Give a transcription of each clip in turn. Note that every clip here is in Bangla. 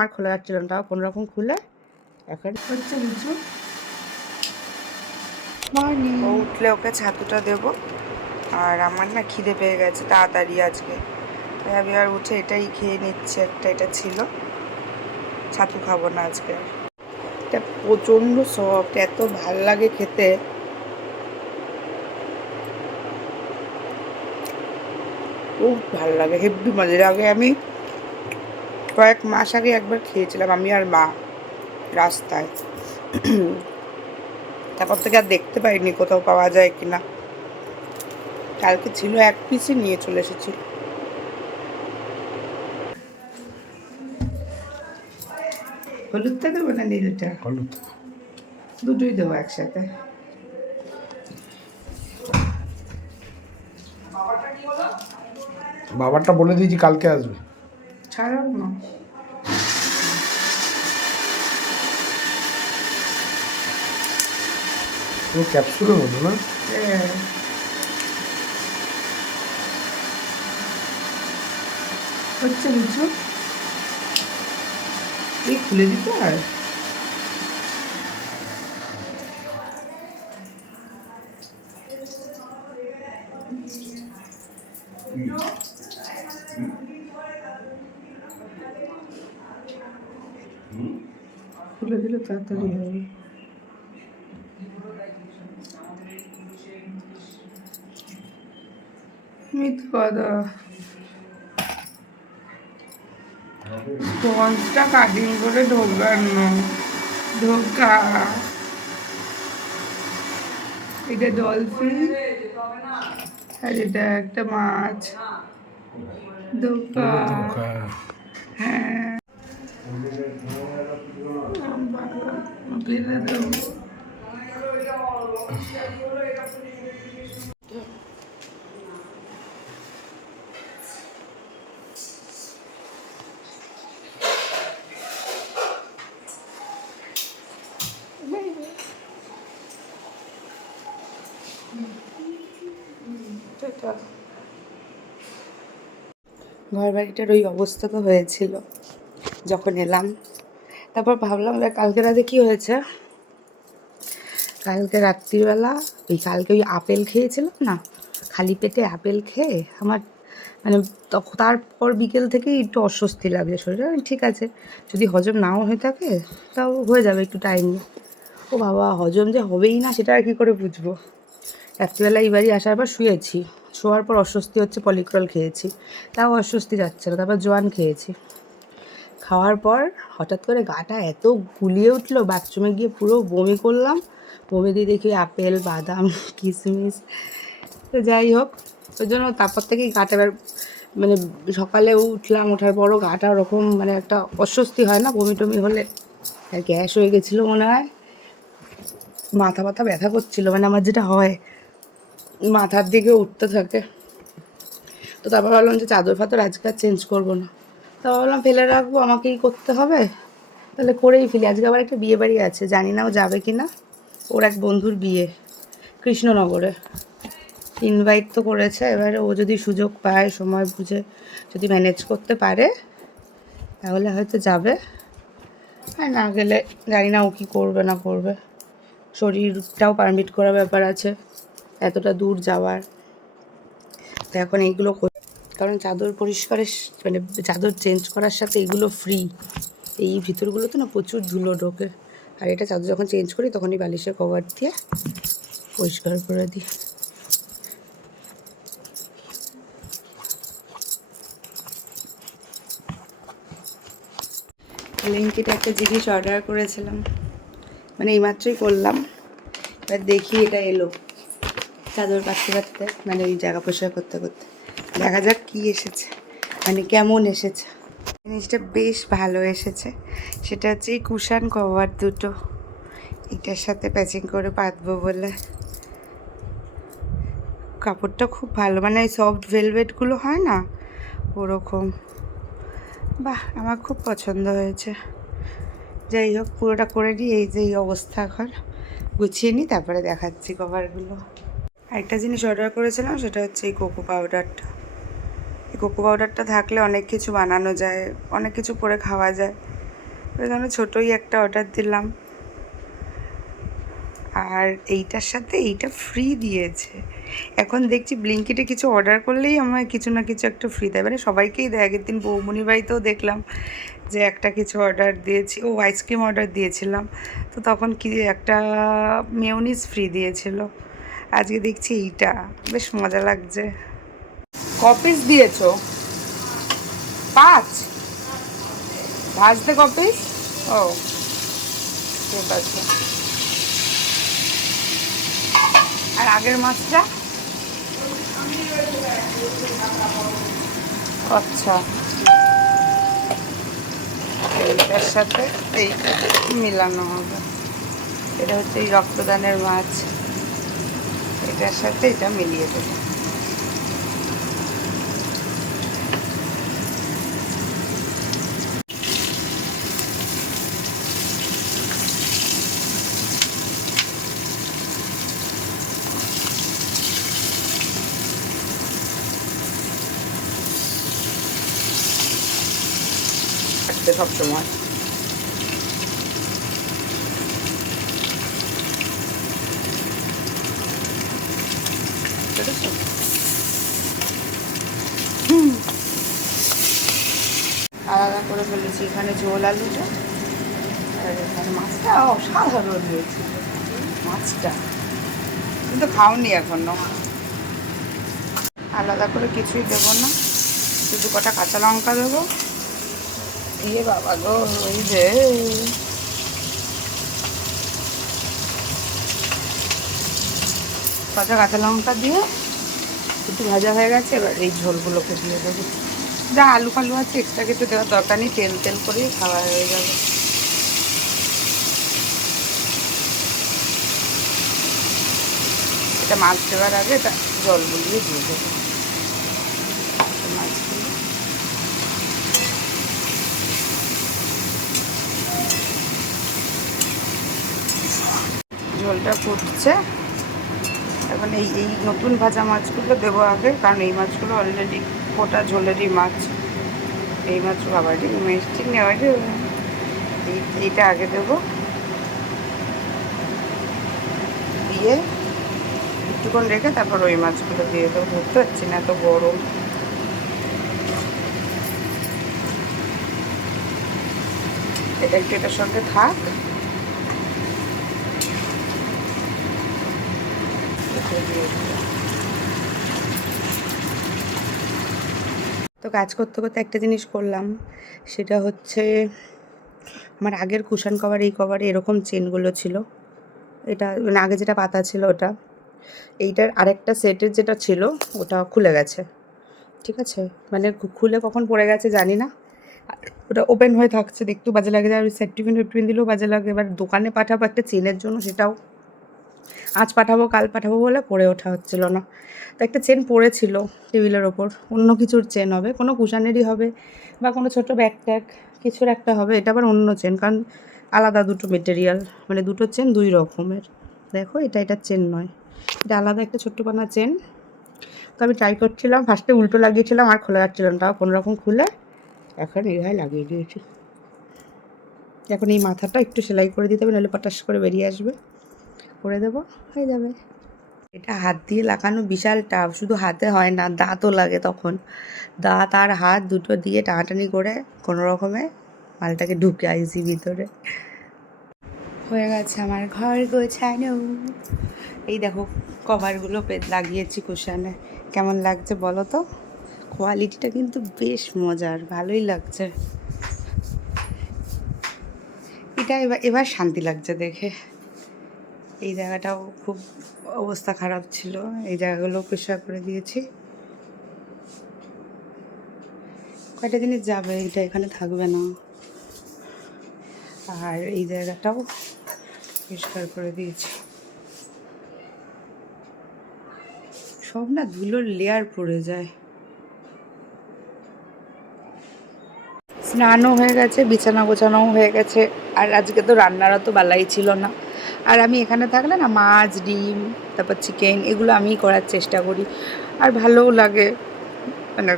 আর খোলা যাচ্ছিল না, তাও কোনো রকম খুলে এখন হচ্ছে কিছু। মর্নিং উঠলে ওকে ছাতুটা দেবো, আর আমার না খিদে পেয়ে গেছে তাড়াতাড়ি আজকে, তাই আমি আর উঠে এটাই খেয়ে নিচ্ছি। একটা এটা ছিল, ছাতু খাবো না আজকে। এটা প্রচণ্ড সফট, এত ভাল লাগে খেতে। খুব ভালো লাগে, হেব্বি মজার। আগে আমি কয়েক মাস আগে একবার খেয়েছিলাম আমি আর মা রাস্তায়, তারপর থেকে আর দেখতে পাইনি কোথাও পাওয়া যায় কিনা। কালকে ছিল, এক পিসই নিয়ে চলে এসেছি। হলুদটা দেবো না নীলটা? হলুদ, দুটোই দেবো একসাথে। বাবারটা বলে দিয়েছি কালকে আসবে। ছাড়াও না, পুরো ক্যাপসুলের মতো না? হচ্ছে কিছু এই খুলে দিতে আর খুলে দিলে তাড়াতাড়ি হবে। মিথ্যা স্পঞ্জটা কাটিং করে ঢোকানো, ঢোকা। এটা ডলফিন আর এটা একটা মাছ, ঢোকা। হ্যাঁ ফেলে দেবো। ঘর বাড়িটার ওই অবস্থা তো হয়েছিল যখন এলাম। তারপর ভাবলাম কালকে রাতে কী হয়েছে, কালকে রাত্রিবেলা কালকে ওই আপেল খেয়েছিলাম না, খালি পেটে আপেল খেয়ে আমার মানে তারপর বিকেল থেকেই একটু অস্বস্তি লাগছে শরীরে। ঠিক আছে, যদি হজম নাও হয়ে থাকে তাও হয়ে যাবে একটু টাইম নিয়ে। ও বাবা, হজম যে হবেই না সেটা আর কী করে বুঝবো। রাত্রিবেলা এই বাড়ি আসার পর শুয়েছি, শোয়ার পর অস্বস্তি হচ্ছে, পলিক্রল খেয়েছি, তাও অস্বস্তি যাচ্ছে না। তারপর জোয়ান খেয়েছি, খাওয়ার পর হঠাৎ করে গাটা এত গুলিয়ে উঠলো, বাথরুমে গিয়ে পুরো বমি করলাম। বমি দিয়ে দেখি আপেল, বাদাম, কিশমিশ। তো যাই হোক, ওই জন্য তারপর থেকেই গাটা এবার মানে সকালে উঠলাম, ওঠার পরও গাটা ওরকম মানে একটা অস্বস্তি হয় না বমি টমি হলে, আর গ্যাস হয়ে গেছিলো মনে হয়। মাথা ব্যথা করছিলো, মানে আমার যেটা হয় মাথার দিকে উঠতে থাকে। তো তারপর ভাবলাম যে চাদর ফাদর আজকে আর চেঞ্জ করবো না, তা ভাবলাম ফেলে রাখবো, আমাকেই করতে হবে, তাহলে করেই ফেলি। আজকে আবার একটা বিয়ে বাড়ি আছে, জানি না ও যাবে কি না। ওর এক বন্ধুর বিয়ে কৃষ্ণনগরে, ইনভাইট তো করেছে। এবারে ও যদি সুযোগ পায়, সময় বুঝে যদি ম্যানেজ করতে পারে তাহলে হয়তো যাবে, আর না গেলে জানি না ও কী করবে না করবে। শরীরটাও পারমিট করার ব্যাপার আছে এতটা দূর যাওয়ার। তো এখন এইগুলো, কারণ চাদর পরিষ্কারের মানে চাদর চেঞ্জ করার সাথে এগুলো ফ্রি। এই ভিতরগুলোতে না প্রচুর ধুলো ঢোকে, আর এটা চাদর যখন চেঞ্জ করি তখনই বালিশের কভার দিয়ে পরিষ্কার করে দিই। লিঙ্কিতে একটা জিনিস অর্ডার করেছিলাম, মানে এইমাত্রই করলাম, এবার দেখি এটা এলো চাদর কাটতে কাটতে, মানে ওই জায়গা পরিষ্কার করতে করতে। দেখা যাক কী এসেছে, মানে কেমন এসেছে। জিনিসটা বেশ ভালো এসেছে, সেটা হচ্ছে এই কুশান কভার দুটো, এটার সাথে প্যাচিং করে পাতবো বলে। কাপড়টা খুব ভালো, মানে এই সফট ভেলভেটগুলো হয় না ওরকম। বাহ, আমার খুব পছন্দ হয়েছে। যাই হোক, পুরোটা করে নিই। এই যে এই অবস্থা, এখন গুছিয়ে নিই, তারপরে দেখাচ্ছি কভারগুলো। আরেকটা জিনিস অর্ডার করেছিলাম, সেটা হচ্ছে এই কোকো পাউডারটা। এই কোকো পাউডারটা থাকলে অনেক কিছু বানানো যায়, অনেক কিছু করে খাওয়া যায়। ওই জন্য ছোটোই একটা অর্ডার দিলাম। আর এইটার সাথে এইটা ফ্রি দিয়েছে। এখন দেখছি ব্লিঙ্কিটে কিছু অর্ডার করলেই আমার কিছু না কিছু একটা ফ্রি দেয়, মানে সবাইকেই দেয়। আগের দিন বৌমনি বাড়িতেও দেখলাম যে একটা কিছু অর্ডার দিয়েছি, ও আইসক্রিম অর্ডার দিয়েছিলাম, তো তখন কি একটা মেয়োনিজ ফ্রি দিয়েছিল। আজকে দেখছি এইটা, বেশ মজা লাগছে। ক পিস দিয়েছো? 5 ভাজতে ক পিস? ও ঠিক আছে। আর আগের মাছটা? আচ্ছা, এইটার সাথে এইটা মিলানো হবে। এটা হচ্ছে এই রক্তদানের মাছ, এটার সাথে এটা মিলিয়ে দেবো। সবসময় আলাদা করে ফেলেছি। এখানে ঝোল আলুটা আর এখানে মাছটা অসাধারণ হয়েছিল। মাছটা কিন্তু খাওনি এখনো। আলাদা করে কিছুই দেবো না, শুধু কটা কাঁচা লঙ্কা দেবো দিয়ে, বাবা গো ওই যে কটা কাঁচা লঙ্কা দিয়ে একটু ভাজা হয়ে গেছে। এবার এই ঝোলগুলোকে দিয়ে দেবো। যা আলু ফালু আছে এক্সট্রা কিছু দেওয়ার দরকার নেই, তেল তেল করেই খাওয়া হয়ে যাবে। এটা মাছ দেওয়ার আগে এটা জল বুলিয়ে দিয়ে দেবো মাছগুলো। ঝোলটা ফুটছে এখন। এই এই নতুন ভাজা মাছগুলো দেবো আগে, কারণ এই মাছগুলো অলরেডি ফোটা ঝোলেরই মাছ। এই মাছ বাবারই মিষ্টি নেওয়ারই, এইটা আগে দেবো। দিয়ে একটুক্ষণ রেখে তারপর ওই মাছগুলো দিয়ে দেবো। ধরতে পারছি না, এত গরম। এটা একটু এটার সঙ্গে থাক। তো কাজ করতে করতে একটা জিনিস করলাম, সেটা হচ্ছে আমার আগের কুশন কভার, এই কভারে এরকম চেনগুলো ছিল। এটা মানে আগে যেটা পাতা ছিল ওটা, এইটার আরেকটা সেটের যেটা ছিল ওটা খুলে গেছে। ঠিক আছে, মানে খুলে কখন পড়ে গেছে জানি না, ওটা ওপেন হয়ে থাকছে, দেখতেও বাজে লাগে। আর সেট টিফিন দিলেও বাজে লাগে। এবার দোকানে পাঠাবো একটা চেনের জন্য, সেটাও আজ পাঠাবো কাল পাঠাবো বলে পড়ে ওঠা হচ্ছিল না। তো একটা চেন পড়েছিল টেবিলের ওপর, অন্য কিছুর চেন হবে, কোনো কুশানেরই হবে বা কোনো ছোটো ব্যাগ ট্যাগ কিছুর একটা হবে। এটা আবার অন্য চেন, কারণ আলাদা দুটো মেটেরিয়াল, মানে দুটো চেন দুই রকমের। দেখো এটা এটার চেন নয়, এটা আলাদা একটা ছোট্ট পানা চেন। তো আমি ট্রাই করছিলাম, ফার্স্টে উল্টো লাগিয়েছিলাম আর খোলা যাচ্ছিলাম, তাও কোনোরকম খুলে এখন এইভাবে লাগিয়ে দিয়েছি। এখন এই মাথাটা একটু সেলাই করে দিতে হবে, নাহলে পটাশ করে বেরিয়ে আসবে। করে দেবো, হয়ে যাবে। এটা হাত দিয়ে লাগানো বিশাল টাফ, শুধু হাতে হয় না, দাঁতও লাগে তখন। দাঁত আর হাত দুটো দিয়ে টানাটানি করে কোনো রকমে মালটাকে ঢুকে আইছি ভিতরে। হয়ে গেছে আমার ঘর গোছানো। এই দেখো কভারগুলো লাগিয়েছি কুশানে। কেমন লাগছে বলো তো? কোয়ালিটিটা কিন্তু বেশ মজার, ভালোই লাগছে। এটা এবার শান্তি লাগছে দেখে। এই জায়গাটাও খুব অবস্থা খারাপ ছিল, এই জায়গাগুলো পরিষ্কার করে দিয়েছি। কয়টা জিনিস যাবে, এইটা এখানে থাকবে না। আর এই জায়গাটাও পরিষ্কার করে দিয়েছি। সব না ধুলোর লেয়ার পড়ে যায়। স্নানও হয়ে গেছে, বিছানা গোছানোও হয়ে গেছে। আর আজকে তো রান্নারও তো বালাই ছিল না। আর আমি এখানে থাকলে না মাছ ডিম তারপর চিকেন এগুলো আমিই করার চেষ্টা করি, আর ভালোও লাগে, মানে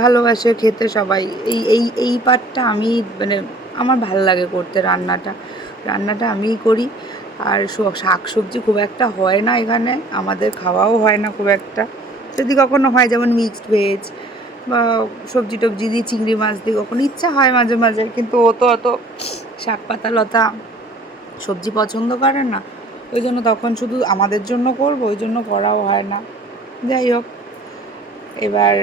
ভালোবাসে খেতে সবাই। এই এই এই পার্টটা আমি মানে আমার ভাল লাগে করতে রান্নাটা আমিই করি। আর শাক সবজি খুব একটা হয় না এখানে, আমাদের খাওয়াও হয় না খুব একটা। যদি কখনো হয় যেমন মিক্সড ভেজ বা সবজি টবজি দিয়ে চিংড়ি মাছ দিয়ে কখনো ইচ্ছা হয় মাঝে মাঝে, কিন্তু ও তো অত শাক পাতা লতা সবজি পছন্দ করে না, ওই জন্য তখন শুধু আমাদের জন্য করব, ওই জন্য করাও হয় না। যাই হোক, এবার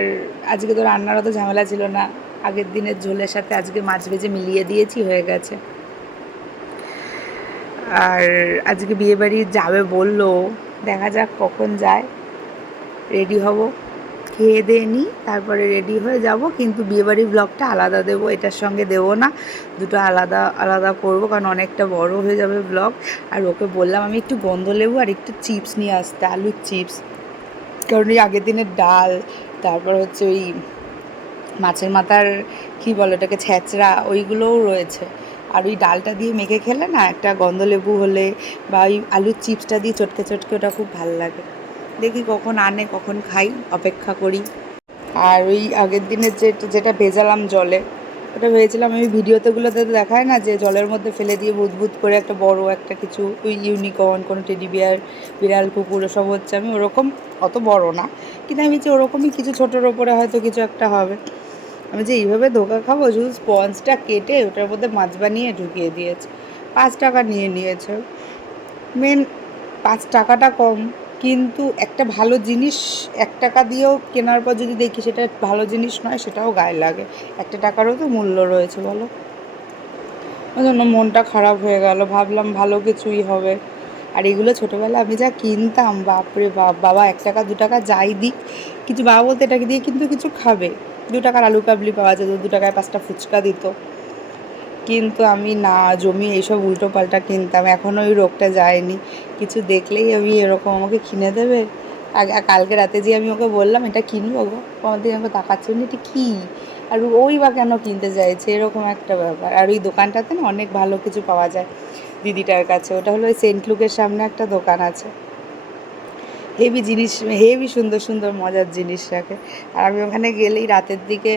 আজকে তো রান্নার অত ঝামেলা ছিল না, আগের দিনের ঝোলের সাথে আজকে মাছ ভেজে মিলিয়ে দিয়েছি, হয়ে গেছে। আর আজকে বিয়েবাড়ি যাবে বললো, দেখা যাক কখন যায়। রেডি হব, খেয়ে দিয়ে নিই, তারপরে রেডি হয়ে যাব। কিন্তু বিয়েবাড়ির ব্লগটা আলাদা দেবো, এটার সঙ্গে দেবো না, দুটো আলাদা আলাদা করবো, কারণ অনেকটা বড় হয়ে যাবে ব্লগ। আর ওকে বললাম আমি একটু গন্ধলেবু আর একটু চিপস নিয়ে আসতে, আলুর চিপস, কারণ ওই আগের দিনের ডাল, তারপর হচ্ছে ওই মাছের মাথার কী বলে ওটাকে, ছ্যাঁচড়া, ওইগুলোও রয়েছে। আর ওই ডালটা দিয়ে মেখে খেলে না, একটা গন্ধলেবু হলে বা ওই আলুর চিপসটা দিয়ে চটকে চটকে, ওটা খুব ভালো লাগে। দেখি কখন আনে, কখন খাই, অপেক্ষা করি। আর ওই আগের দিনের যেটা ভেজালাম জলে, ওটা ভেবেছিলাম আমি ভিডিওতেগুলোতে দেখায় না যে জলের মধ্যে ফেলে দিয়ে বুদবুদ করে একটা বড় একটা কিছু, ওই ইউনিকর্ন, কোনো টেডি বিয়ার, বিড়াল কুকুর, সব হচ্ছে, আমি ওরকম অত বড় না, কিন্তু আমি যে ওরকমই কিছু ছোটোর ওপরে হয়তো কিছু একটা হবে। আমি যে এইভাবে ধোকা খাবো, শুধু স্পঞ্জটা কেটে ওটার মধ্যে মাছ বানিয়ে ঢুকিয়ে দিয়েছে। 5 টাকা নিয়ে নিয়েছে। মেন 5 টাকাটা কম, কিন্তু একটা ভালো জিনিস 1 টাকা দিয়েও কেনার পর যদি দেখি সেটা ভালো জিনিস নয়, সেটাও গায়ে লাগে। 1 টাকারও তো মূল্য রয়েছে, বলো। ওই জন্য মনটা খারাপ হয়ে গেল, ভাবলাম ভালো কিছুই হবে। আর এগুলো ছোটোবেলায় আমি যা কিনতাম, বাপরে বাপ, বাবা 1 টাকা 2 টাকা যাই দিক, কিছু বাবা বলতে এটাকে দিয়ে কিন্তু কিছু খাবে। 2 টাকার আলু কাবলি পাওয়া যেত, 2 টাকায় 5টা ফুচকা দিত। কিন্তু আমি না, জমি এইসব উল্টো পাল্টা কিনতাম, এখনও ওই রোগটা যায়নি। কিছু দেখলেই আমি এরকম আমাকে কিনে দেবে। আগে কালকে রাতে যে আমি ওকে বললাম এটা কিনবো গো, আমার দিকে আমাকে তাকাচ্ছিল, এটা কী, আর ওই বা কেন কিনতে চাইছে, এরকম একটা ব্যাপার। আর ওই দোকানটাতে না অনেক ভালো কিছু পাওয়া যায় দিদিটার কাছে, ওটা হলো ওই সেন্ট লুকের সামনে একটা দোকান আছে, হেভি জিনিস, হেভি সুন্দর সুন্দর মজার জিনিস রাখে। আর আমি ওখানে গেলেই রাতের দিকে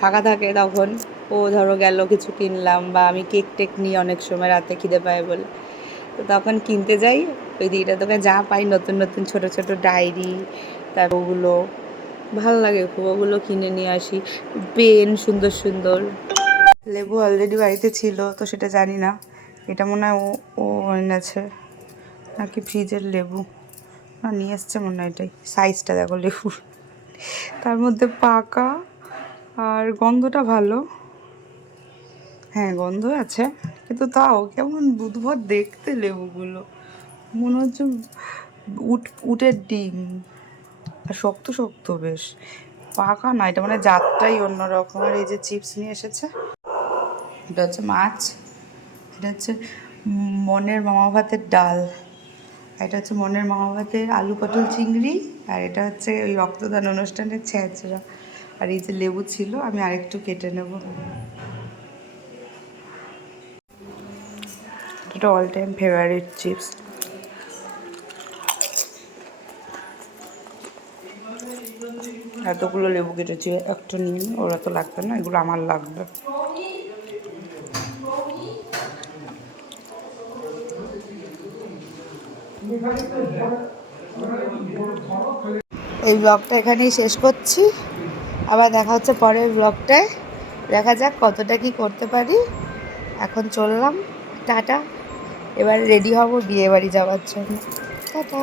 ফাঁকা থাকে, তখন ও ধরো গেল, কিছু কিনলাম, বা আমি কেক টেক নিই অনেক সময় রাতে খিদে পায় বলে, তো তখন কিনতে যাই ওই দিদিটার দোকানে, যা পাই নতুন নতুন ছোটো ছোটো ডায়েরি, তারপর ওগুলো ভালো লাগে খুব, ওগুলো কিনে নিয়ে আসি। পেন সুন্দর সুন্দর, লেবু অলরেডি বাড়িতে ছিল তো সেটা জানি না, এটা মনে হয় ও এনেছে নাকি ফ্রিজের লেবু, না নিয়ে এসছে মনে হয়, এটাই সাইজটা দেখো লেবুর, তার মধ্যে পাকা, আর গন্ধটা ভালো, হ্যাঁ গন্ধ আছে, কিন্তু তাও কেমন বুধবার দেখতে লেবুগুলো, মনে হচ্ছে উটের ডিম, আর শক্ত শক্ত বেশ, পাকা না, এটা মানে জাতটাই অন্যরকম। আর এই যে চিপস নিয়ে এসেছে, এটা হচ্ছে মাছ, এটা হচ্ছে মনের মামা ভাতের ডাল, এটা হচ্ছে মনের মামা ভাতের আলু পটল চিংড়ি, আর এটা হচ্ছে ওই রক্তদান অনুষ্ঠানের ছ্যাঁচড়া। আর এই যে লেবু ছিল, আমি আরেকটু কেটে নেব। এটা অল টাইম ফেভারিট চিপস। এতগুলো লেবু কেটেছি, একটা নিয়ে নিই, ওরা তো লাগবে না, এগুলো আমার লাগবে। এই ব্লগটা এখানেই শেষ করছি, আবার দেখা হচ্ছে পরের ব্লগটায়, দেখা যাক কতটা কি করতে পারি। এখন চললাম, টাটা। এবার রেডি হব বিয়ে বাড়ি যাওয়ার জন্য, টাটা।